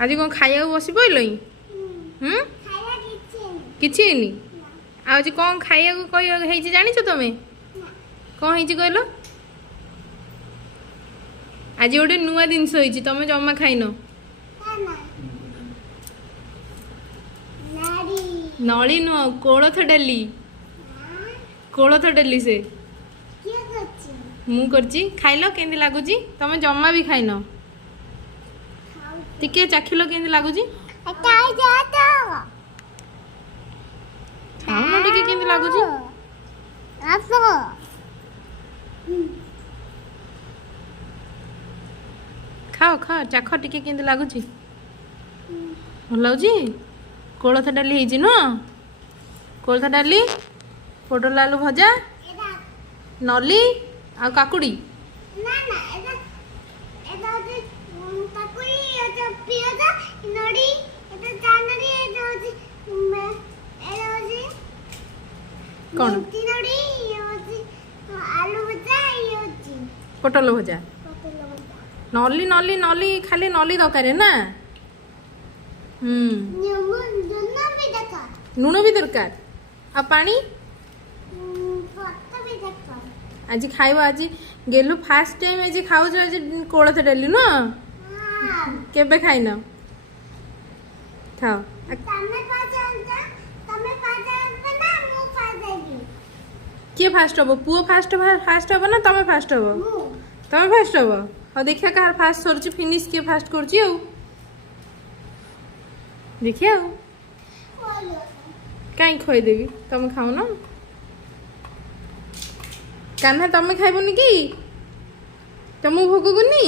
आज कौन खाया बस पड़ल कि आज कौन खाया कह जाच तुम कौन है कहल आज गोटे नुआ जिनस तुम जमा खाइन नली नुह कोलथ डाली से मु करची खाइल केंदी लागुची तुम जमा भी खाइन टिके चाखिल केंदी लागुची खाऊन टिके केंदी लागुची खाओ खाओ चाख टिके केंदी लागुची भल लाଗୁଛି कोलथ डाली ହେଇଛି न कोलथ डाली पोटल आलू भजा नली आ काकुड़ी ना ना एदा होती काकुड़ी एदा पियाजा नडी एदा जानरी एदा होती कौन नडी ये होती आलू भजा ये होती पोटल भजा नली नली नली खाली नली दरकार ना लुण भी दरकार आ पानी आज खाइब आज गेलु फास्ट टाइम आज खाऊ आज कोलथ डाली न केबे खाइन खाओ किए फास्ट हम पुओ फास्ट फास्ट हम ना तमें फास्ट हम तमें फास्ट हम हाँ देखिया कहार फास्ट सरुची फिनिश किए फास्ट करुची आ देखिया कहीं खुदेवी तुम खाओ ना कान्हा तमें खाइबनी कि तुमको भोग करनी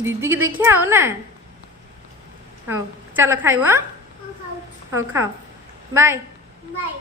दीदी की देखिए आओ ना हाँ चलो खाइब हाँ खाओ बाय बाय।